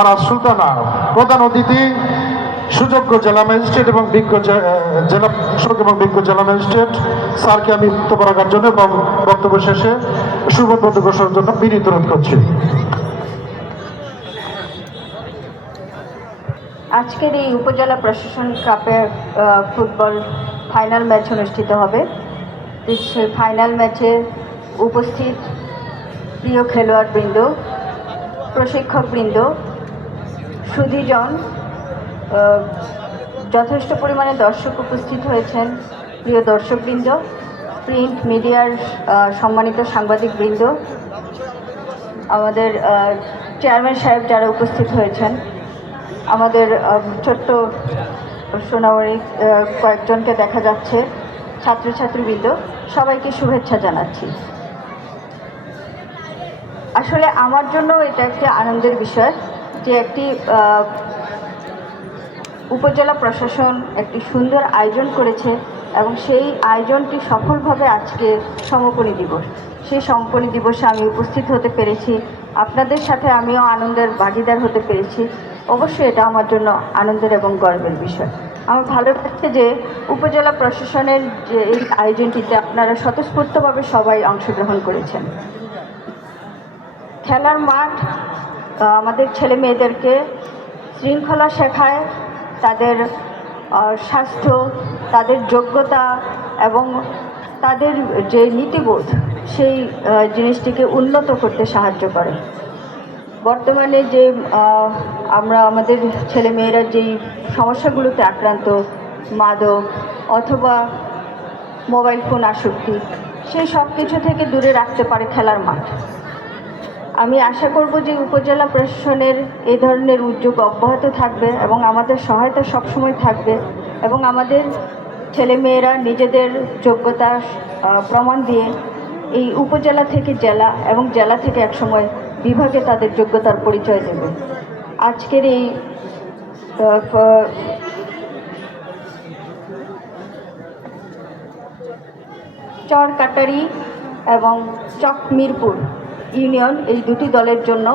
আরাস সুলতানা। প্রধান অতিথি সুযোগ্য জেলা ম্যাজিস্ট্রেট এবং বিজ্ঞ জেলা প্রশাসক এবং বিজ্ঞ জেলা ম্যাজিস্ট্রেট স্যারকে আমি বক্তব্য রাখার জন্য এবং বক্তব্য শেষে সুবর্ণ ঘোষণার জন্য বিনীত অনুরোধ করছি। আজকের এই উপজেলা প্রশাসন কাপের ফুটবল ফাইনাল ম্যাচ অনুষ্ঠিত হবে। সেই ফাইনাল ম্যাচে উপস্থিত প্রিয় খেলোয়াড়বৃন্দ, প্রশিক্ষকবৃন্দ, সুধীজন, যথেষ্ট পরিমাণে দর্শক উপস্থিত হয়েছেন। প্রিয় দর্শকবৃন্দ, প্রিন্ট মিডিয়ার সম্মানিত সাংবাদিকবৃন্দ, আমাদের চেয়ারম্যান সাহেব যারা উপস্থিত হয়েছেন, আমাদের ছোট্ট সোনাবাড়ি কয়েকজনকে দেখা যাচ্ছে, ছাত্রছাত্রীবৃন্দ, সবাইকে শুভেচ্ছা জানাচ্ছি। আসলে আমার জন্য এটা একটি আনন্দের বিষয় যে একটি উপজেলা প্রশাসন একটি সুন্দর আয়োজন করেছে এবং সেই আয়োজনটি সফলভাবে আজকে সমাপনী দিবস। সেই সমাপনী দিবসে আমি উপস্থিত হতে পেরেছি, আপনাদের সাথে আমিও আনন্দের ভাগিদার হতে পেরেছি। অবশ্যই এটা আমার জন্য আনন্দের এবং গর্বের বিষয়। আমার ভালো লাগছে যে উপজেলা প্রশাসনের যে এই আয়োজনটিতে আপনারা স্বতঃস্ফূর্তভাবে সবাই অংশগ্রহণ করেছেন। খেলার মাঠ আমাদের ছেলে মেয়েদেরকে শৃঙ্খলা শেখায়, তাদের স্বাস্থ্য, তাদের যোগ্যতা এবং তাদের যে নীতিবোধ সেই জিনিসটিকে উন্নত করতে সাহায্য করে। বর্তমানে যে আমরা আমাদের ছেলে মেয়েরা যেই সমস্যাগুলোতে আক্রান্ত, মাদক অথবা মোবাইল ফোন আসক্তি, সেই সব কিছু থেকে দূরে রাখতে পারে খেলার মাঠ। আমি আশা করব যে উপজেলা প্রশাসনের এই ধরনের উদ্যোগ অব্যাহত থাকবে এবং আমাদের সহায়তা সবসময় থাকবে এবং আমাদের ছেলেমেয়েরা নিজেদের যোগ্যতা প্রমাণ দিয়ে এই উপজেলা থেকে জেলা এবং জেলা থেকে একসময় বিভাগে তাদের যোগ্যতার পরিচয় দেবে। আজকের এই চরকাটারি এবং চকমিরপুর ইউনিয়ন, এই দুটি দলের জন্য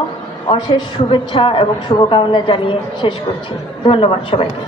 অশেষ শুভেচ্ছা এবং শুভকামনা জানিয়ে শেষ করছি। ধন্যবাদ সবাইকে।